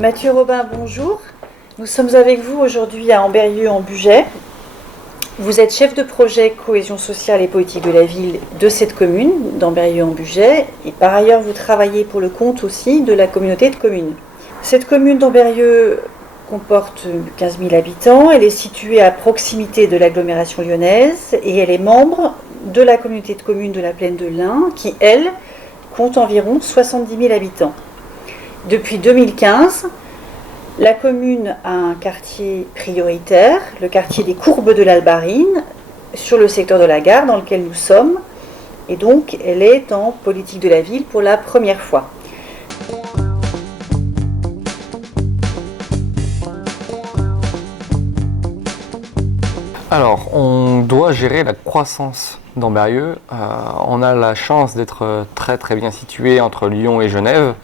Mathieu Robin, bonjour. Nous sommes avec vous aujourd'hui à Ambérieu-en-Bugey. Vous êtes chef de projet cohésion sociale et politique de la ville de cette commune, d'Ambérieu-en-Bugey, et par ailleurs vous travaillez pour le compte aussi de la communauté de communes. Cette commune d'Ambérieu comporte 15 000 habitants, elle est située à proximité de l'agglomération lyonnaise et elle est membre de la communauté de communes de la Plaine de l'Ain qui, elle, compte environ 70 000 habitants. Depuis 2015, la commune a un quartier prioritaire, le quartier des Courbes de l'Albarine, sur le secteur de la gare dans lequel nous sommes. Et donc, elle est en politique de la ville pour la première fois. Alors, on doit gérer la croissance d'Ambérieu. On a la chance d'être très très bien situé entre Lyon et Genève.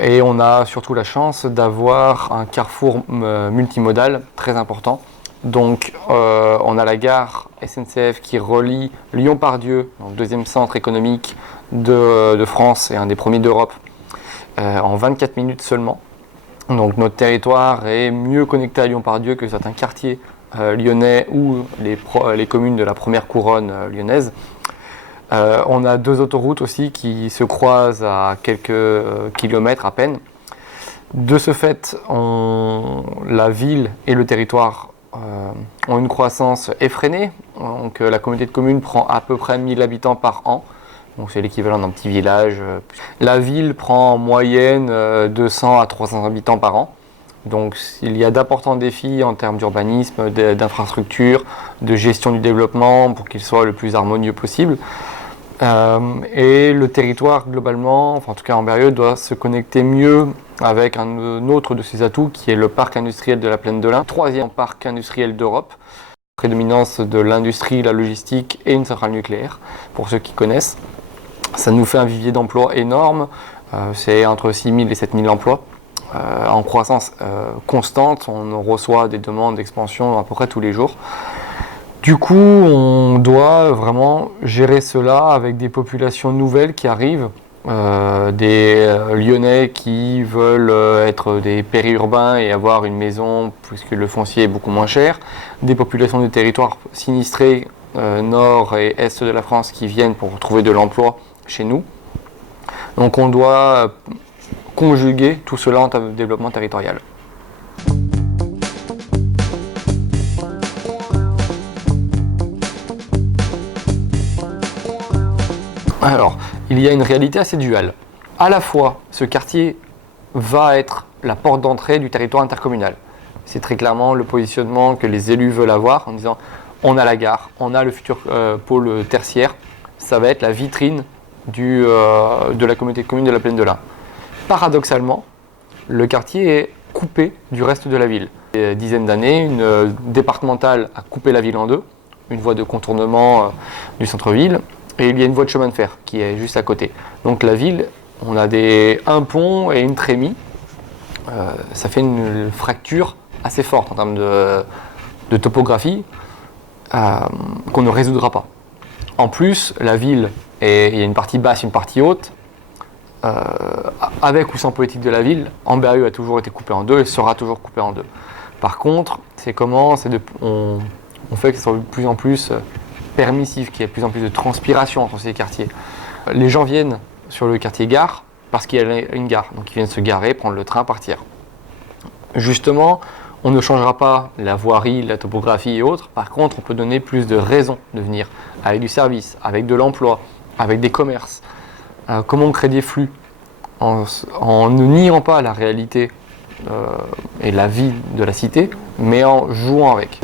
Et on a surtout la chance d'avoir un carrefour multimodal très important. Donc on a la gare SNCF qui relie Lyon-Part-Dieu, donc deuxième centre économique de France et un des premiers d'Europe, en 24 minutes seulement. Donc notre territoire est mieux connecté à Lyon-Part-Dieu que certains quartiers lyonnais ou les communes de la première couronne lyonnaise. On a deux autoroutes aussi qui se croisent à quelques kilomètres à peine. De ce fait, la ville et le territoire ont une croissance effrénée. Donc, la communauté de communes prend à peu près 1000 habitants par an. Donc, c'est l'équivalent d'un petit village. La ville prend en moyenne 200 à 300 habitants par an. Donc il y a d'importants défis en termes d'urbanisme, d'infrastructure, de gestion du développement pour qu'il soit le plus harmonieux possible. Et le territoire globalement, enfin en tout cas Ambérieu, doit se connecter mieux avec un autre de ses atouts qui est le parc industriel de la Plaine de l'Ain, troisième parc industriel d'Europe, prédominance de l'industrie, la logistique et une centrale nucléaire, pour ceux qui connaissent. Ça nous fait un vivier d'emplois énorme, c'est entre 6 000 et 7 000 emplois. En croissance constante, on reçoit des demandes d'expansion à peu près tous les jours. Du coup, on doit vraiment gérer cela avec des populations nouvelles qui arrivent, des Lyonnais qui veulent être des périurbains et avoir une maison puisque le foncier est beaucoup moins cher, des populations de territoires sinistrés nord et est de la France qui viennent pour trouver de l'emploi chez nous. Donc on doit conjuguer tout cela en termes de développement territorial. Alors, il y a une réalité assez duale. À la fois, ce quartier va être la porte d'entrée du territoire intercommunal. C'est très clairement le positionnement que les élus veulent avoir en disant on a la gare, on a le futur pôle tertiaire, ça va être la vitrine de la communauté de communes de la Plaine de l'Ain. Paradoxalement, le quartier est coupé du reste de la ville. Il y a une dizaine d'années, une départementale a coupé la ville en deux, une voie de contournement du centre-ville, et il y a une voie de chemin de fer qui est juste à côté. Donc la ville, on a un pont et une trémie. Ça fait une fracture assez forte en termes de topographie qu'on ne résoudra pas. En plus, la ville, il y a une partie basse, une partie haute. Avec ou sans politique de la ville, Ambérieu a toujours été coupé en deux et sera toujours coupé en deux. Par contre, on fait que ce soit de plus en plus permissif, qu'il y ait de plus en plus de transpiration entre ces quartiers. Les gens viennent sur le quartier gare parce qu'il y a une gare, donc ils viennent se garer, prendre le train, partir. Justement, on ne changera pas la voirie, la topographie et autres. Par contre, on peut donner plus de raisons de venir avec du service, avec de l'emploi, avec des commerces. Comment on crée des flux en ne niant pas la réalité et la vie de la cité, mais en jouant avec.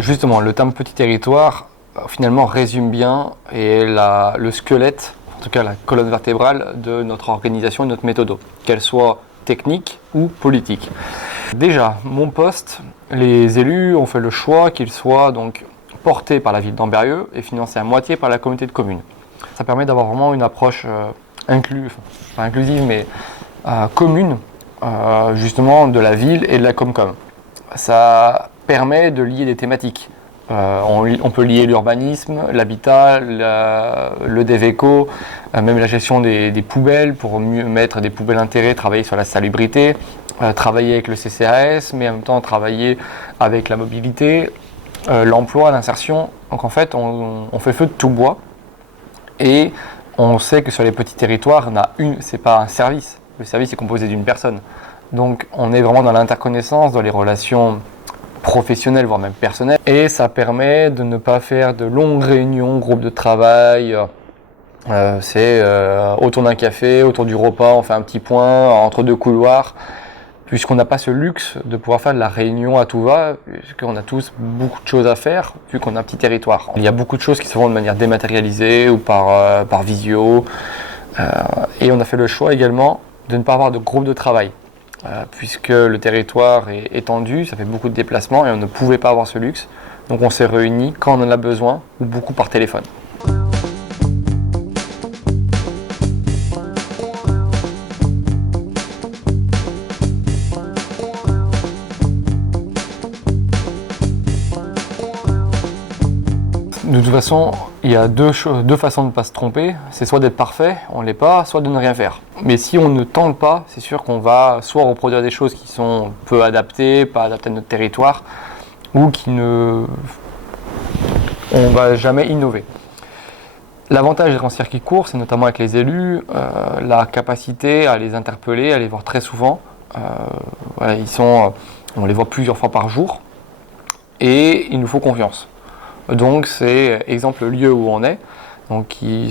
Justement, le terme petit territoire finalement résume bien et le squelette, en tout cas la colonne vertébrale de notre organisation et notre méthode, qu'elle soit technique ou politique. Déjà, mon poste, les élus ont fait le choix qu'il soit donc porté par la ville d'Ambérieu et financé à moitié par la communauté de communes. Ça permet d'avoir vraiment une approche pas inclusive, mais commune, justement, de la ville et de la Comcom. Ça permet de lier des thématiques. On peut lier l'urbanisme, l'habitat, le DevEco, même la gestion des poubelles pour mieux mettre des poubelles intégrées, travailler sur la salubrité, travailler avec le CCAS, mais en même temps travailler avec la mobilité, l'emploi, l'insertion. Donc en fait, on fait feu de tout bois et on sait que sur les petits territoires, c'est pas un service. Le service est composé d'une personne. Donc on est vraiment dans l'interconnaissance, dans les relations professionnelles, voire même personnelles. Et ça permet de ne pas faire de longues réunions, groupes de travail. C'est autour d'un café, autour du repas, on fait un petit point entre deux couloirs, puisqu'on n'a pas ce luxe de pouvoir faire de la réunion à tout va, puisqu'on a tous beaucoup de choses à faire, vu qu'on a un petit territoire. Il y a beaucoup de choses qui se font de manière dématérialisée ou par visio. Et on a fait le choix également de ne pas avoir de groupe de travail. Puisque le territoire est étendu, ça fait beaucoup de déplacements et on ne pouvait pas avoir ce luxe. Donc on s'est réunis quand on en a besoin ou beaucoup par téléphone. De toute façon, il y a deux façons de ne pas se tromper. C'est soit d'être parfait, on ne l'est pas, soit de ne rien faire. Mais si on ne tente pas, c'est sûr qu'on va soit reproduire des choses qui sont peu adaptées, pas adaptées à notre territoire, ou on ne va jamais innover. L'avantage d'être en circuit court, c'est notamment avec les élus, la capacité à les interpeller, à les voir très souvent. On les voit plusieurs fois par jour, et il nous faut confiance. Donc c'est exemple le lieu où on est, donc il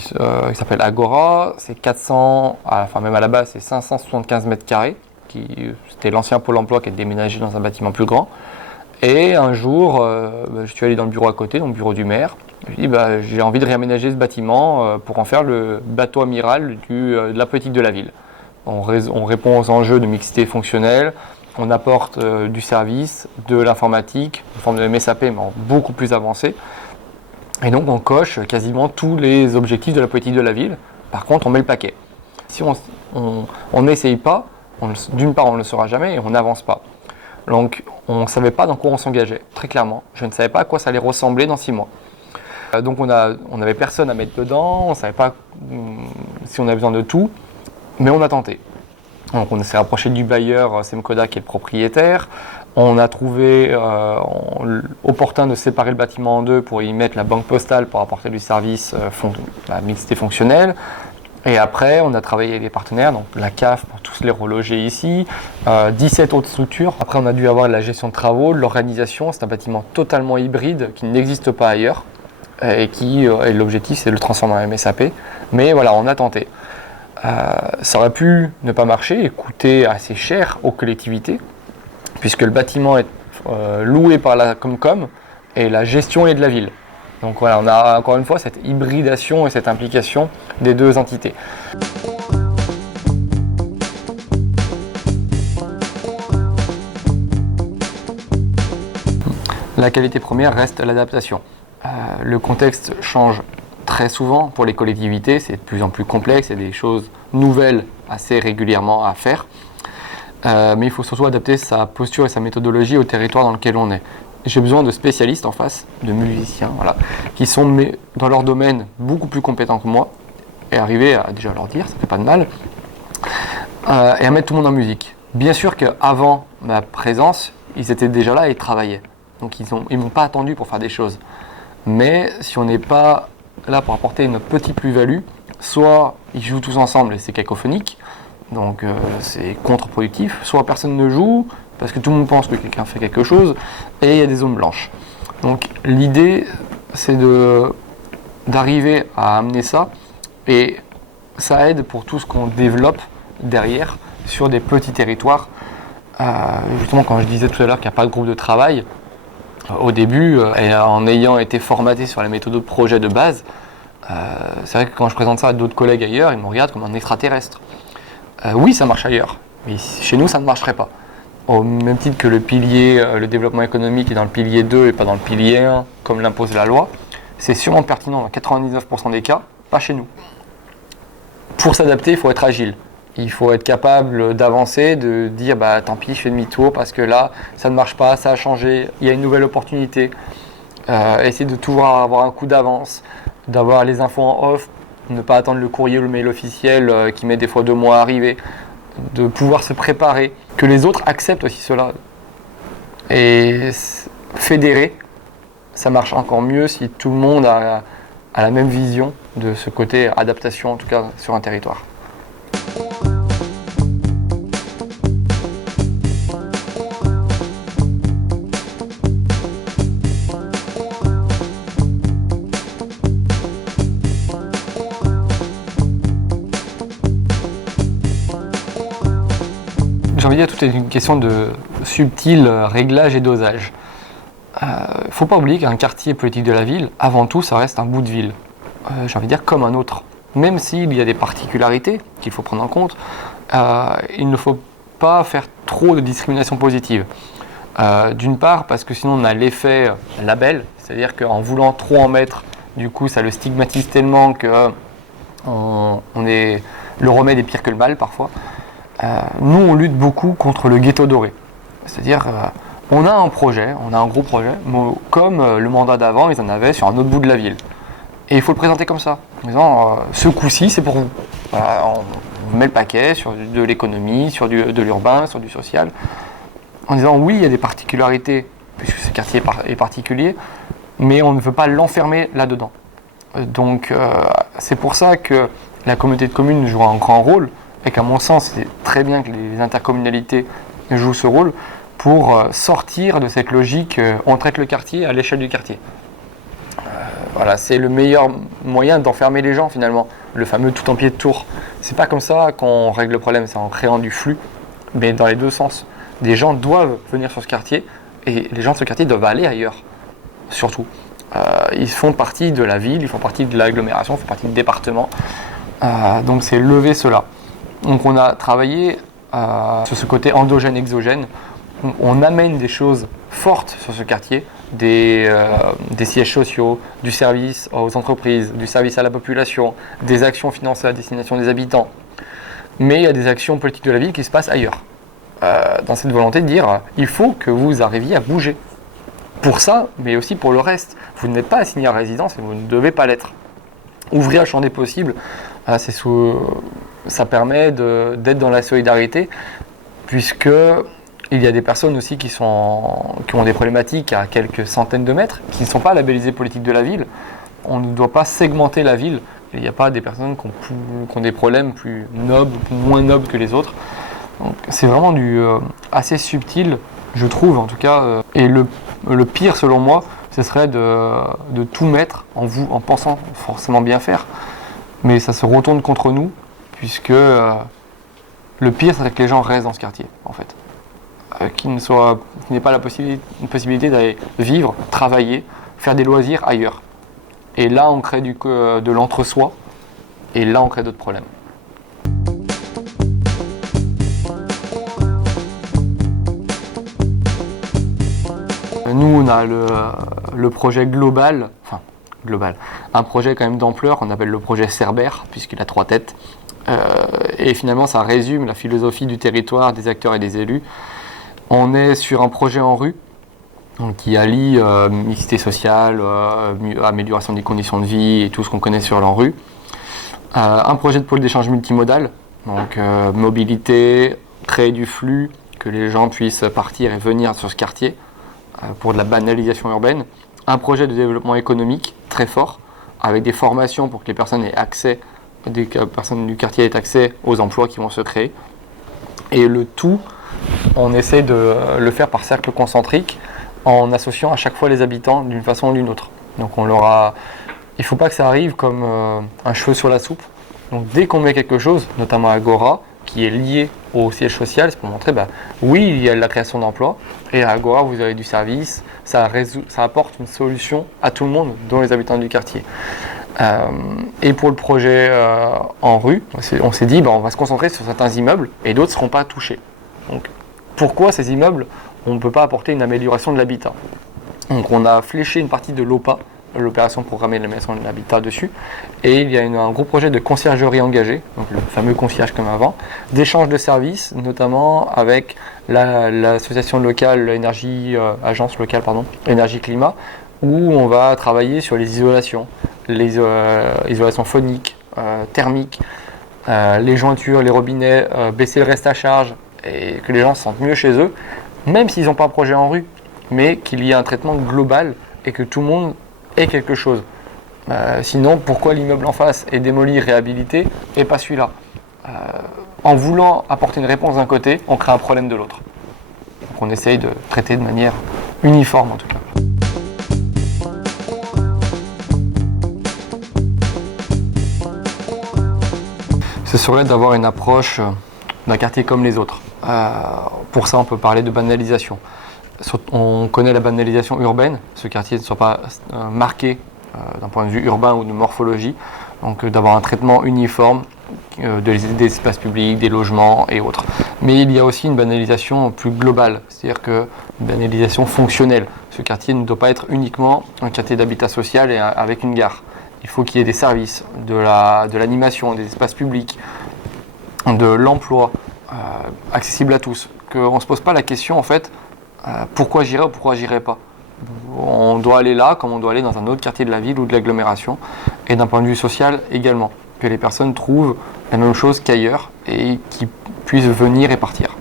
s'appelle Agora, c'est 400, enfin même à la base c'est 575 mètres carrés, c'était l'ancien Pôle emploi qui est déménagé dans un bâtiment plus grand. Et un jour, je suis allé dans le bureau à côté, dans le bureau du maire, je lui ai dit j'ai envie de réaménager ce bâtiment pour en faire le bateau amiral de la politique de la ville. On répond aux enjeux de mixité fonctionnelle. On apporte du service, de l'informatique, une forme de MSAP, mais beaucoup plus avancée. Et donc on coche quasiment tous les objectifs de la politique de la ville. Par contre, on met le paquet. Si on n'essaye pas, d'une part, on ne le saura jamais et on n'avance pas. Donc on ne savait pas dans quoi on s'engageait, très clairement. Je ne savais pas à quoi ça allait ressembler dans 6 mois. Donc on n'avait personne à mettre dedans, on ne savait pas si on avait besoin de tout, mais on a tenté. Donc on s'est rapproché du bailleur Semcoda qui est le propriétaire. On a trouvé opportun de séparer le bâtiment en deux pour y mettre la banque postale pour apporter du service la mixité fonctionnelle. Et après, on a travaillé avec des partenaires, donc la CAF pour tous les reloger ici, 17 autres structures. Après, on a dû avoir de la gestion de travaux, de l'organisation. C'est un bâtiment totalement hybride qui n'existe pas ailleurs et l'objectif, c'est de le transformer en MSAP. Mais voilà, on a tenté. Ça aurait pu ne pas marcher et coûter assez cher aux collectivités, puisque le bâtiment est loué par la Comcom et la gestion est de la ville. Donc voilà, on a encore une fois cette hybridation et cette implication des deux entités. La qualité première reste l'adaptation. Le contexte change très souvent pour les collectivités, c'est de plus en plus complexe, il y a des choses nouvelles assez régulièrement à faire. Mais il faut surtout adapter sa posture et sa méthodologie au territoire dans lequel on est. J'ai besoin de spécialistes en face, de musiciens, qui sont dans leur domaine beaucoup plus compétents que moi, et arriver à déjà leur dire, ça fait pas de mal, et à mettre tout le monde en musique. Bien sûr qu'avant ma présence, ils étaient déjà là et ils travaillaient. Donc ils m'ont pas attendu pour faire des choses. Mais si on n'est pas là pour apporter une petite plus-value, soit ils jouent tous ensemble et c'est cacophonique, donc c'est contre-productif, soit personne ne joue parce que tout le monde pense que quelqu'un fait quelque chose et il y a des zones blanches. Donc l'idée c'est d'arriver à amener ça et ça aide pour tout ce qu'on développe derrière sur des petits territoires. Justement quand je disais tout à l'heure qu'il n'y a pas de groupe de travail, au début, et en ayant été formaté sur les méthodes de projet de base, c'est vrai que quand je présente ça à d'autres collègues ailleurs, ils me regardent comme un extraterrestre. Oui, ça marche ailleurs, Mais chez nous, ça ne marcherait pas. Au même titre que le pilier, le développement économique est dans le pilier 2 et pas dans le pilier 1, comme l'impose la loi, c'est sûrement pertinent dans 99% des cas, pas chez nous. Pour s'adapter, il faut être agile. Il faut être capable d'avancer, de dire tant pis, je fais demi-tour parce que là, ça ne marche pas, ça a changé, il y a une nouvelle opportunité. Essayer de toujours avoir un coup d'avance, d'avoir les infos en off, ne pas attendre le courrier ou le mail officiel qui met des fois 2 mois à arriver, de pouvoir se préparer, que les autres acceptent aussi cela. Et fédérer, ça marche encore mieux si tout le monde a la même vision de ce côté adaptation, en tout cas sur un territoire. J'ai envie de dire, tout est une question de subtil réglage et dosage. Faut pas oublier qu'un quartier politique de la ville, avant tout, ça reste un bout de ville. J'ai envie de dire comme un autre. Même s'il y a des particularités qu'il faut prendre en compte, il ne faut pas faire trop de discrimination positive. D'une part, parce que sinon on a l'effet label, c'est-à-dire qu'en voulant trop en mettre, du coup, ça le stigmatise tellement que le remède est pire que le mal parfois. Nous, on lutte beaucoup contre le ghetto doré. C'est-à-dire, on a un projet, on a un gros projet, comme le mandat d'avant, ils en avaient sur un autre bout de la ville. Et il faut le présenter comme ça, en disant, ce coup-ci, c'est pour vous. Voilà, on met le paquet sur de l'économie, sur de l'urbain, sur du social, en disant, oui, il y a des particularités, puisque ce quartier est particulier, mais on ne veut pas l'enfermer là-dedans. Donc, c'est pour ça que la communauté de communes joue un grand rôle, et qu'à mon sens, c'est très bien que les intercommunalités jouent ce rôle pour sortir de cette logique on traite le quartier à l'échelle du quartier. Voilà, c'est le meilleur moyen d'enfermer les gens finalement, le fameux tout en pied de tour. C'est pas comme ça qu'on règle le problème, c'est en créant du flux, mais dans les deux sens. Des gens doivent venir sur ce quartier et les gens de ce quartier doivent aller ailleurs, surtout. Ils font partie de la ville, ils font partie de l'agglomération, ils font partie du département. Donc c'est lever cela. Donc on a travaillé sur ce côté endogène-exogène. On amène des choses fortes sur ce quartier, des sièges sociaux, du service aux entreprises, du service à la population, des actions financées à destination des habitants. Mais il y a des actions politiques de la ville qui se passent ailleurs. Dans cette volonté de dire, il faut que vous arriviez à bouger. Pour ça, mais aussi pour le reste. Vous n'êtes pas assigné à résidence et vous ne devez pas l'être. Ouvrir le champ des possibles, ça permet d'être dans la solidarité, puisque il y a des personnes aussi qui ont des problématiques à quelques centaines de mètres, qui ne sont pas labellisées politiques de la ville. On ne doit pas segmenter la ville. Il n'y a pas des personnes qui ont des problèmes plus nobles, moins nobles que les autres. Donc, c'est vraiment assez subtil, je trouve en tout cas. Et le pire selon moi, ce serait de tout mettre en pensant forcément bien faire. Mais ça se retourne contre nous, puisque le pire serait que les gens restent dans ce quartier, en fait. Qu'il n'ait pas une possibilité d'aller vivre, travailler, faire des loisirs ailleurs. Et là, on crée de l'entre-soi, et là, on crée d'autres problèmes. Nous, on a le projet global, un projet quand même d'ampleur, qu'on appelle le projet Cerbère, puisqu'il a 3 têtes. Et finalement, ça résume la philosophie du territoire, des acteurs et des élus. On est sur un projet en rue, donc, qui allie mixité sociale, amélioration des conditions de vie et tout ce qu'on connaît sur l'ANRU. Un projet de pôle d'échange multimodal, donc mobilité, créer du flux, que les gens puissent partir et venir sur ce quartier pour de la banalisation urbaine. Un projet de développement économique très fort, avec des formations pour que les personnes aient accès, des personnes du quartier aient accès aux emplois qui vont se créer. Et le tout, on essaie de le faire par cercle concentrique en associant à chaque fois les habitants d'une façon ou d'une autre. Donc il ne faut pas que ça arrive comme un cheveu sur la soupe. Donc dès qu'on met quelque chose, notamment Agora, qui est lié au siège social, c'est pour montrer, oui, il y a la création d'emplois, et à Agora, vous avez du service, ça apporte une solution à tout le monde, dont les habitants du quartier. Et pour le projet en rue, on s'est dit on va se concentrer sur certains immeubles et d'autres ne seront pas touchés. Donc, pourquoi ces immeubles, on ne peut pas apporter une amélioration de l'habitat? Donc on a fléché une partie de l'OPA, l'opération programmée de l'amélioration de l'habitat dessus, et il y a un gros projet de conciergerie engagée, donc le fameux concierge comme avant, d'échange de services, notamment avec l'association locale agence locale énergie climat, où on va travailler sur les isolations, isolations phoniques, thermiques, les jointures, les robinets, baisser le reste à charge et que les gens se sentent mieux chez eux, même s'ils n'ont pas un projet en rue, mais qu'il y ait un traitement global et que tout le monde ait quelque chose. Sinon, pourquoi l'immeuble en face est démoli, réhabilité et pas celui-là? En voulant apporter une réponse d'un côté, on crée un problème de l'autre. Donc on essaye de traiter de manière uniforme en tout cas. Ce serait d'avoir une approche d'un quartier comme les autres. Pour ça, on peut parler de banalisation. On connaît la banalisation urbaine, ce quartier ne soit pas marqué d'un point de vue urbain ou de morphologie, donc d'avoir un traitement uniforme des espaces publics, des logements et autres. Mais il y a aussi une banalisation plus globale, c'est-à-dire une banalisation fonctionnelle. Ce quartier ne doit pas être uniquement un quartier d'habitat social et avec une gare. Il faut qu'il y ait des services, de l'animation, des espaces publics, de l'emploi, accessible à tous. Qu'on ne se pose pas la question en fait, pourquoi j'irai ou pourquoi j'irai pas. On doit aller là comme on doit aller dans un autre quartier de la ville ou de l'agglomération, et d'un point de vue social également, que les personnes trouvent la même chose qu'ailleurs et qu'ils puissent venir et partir.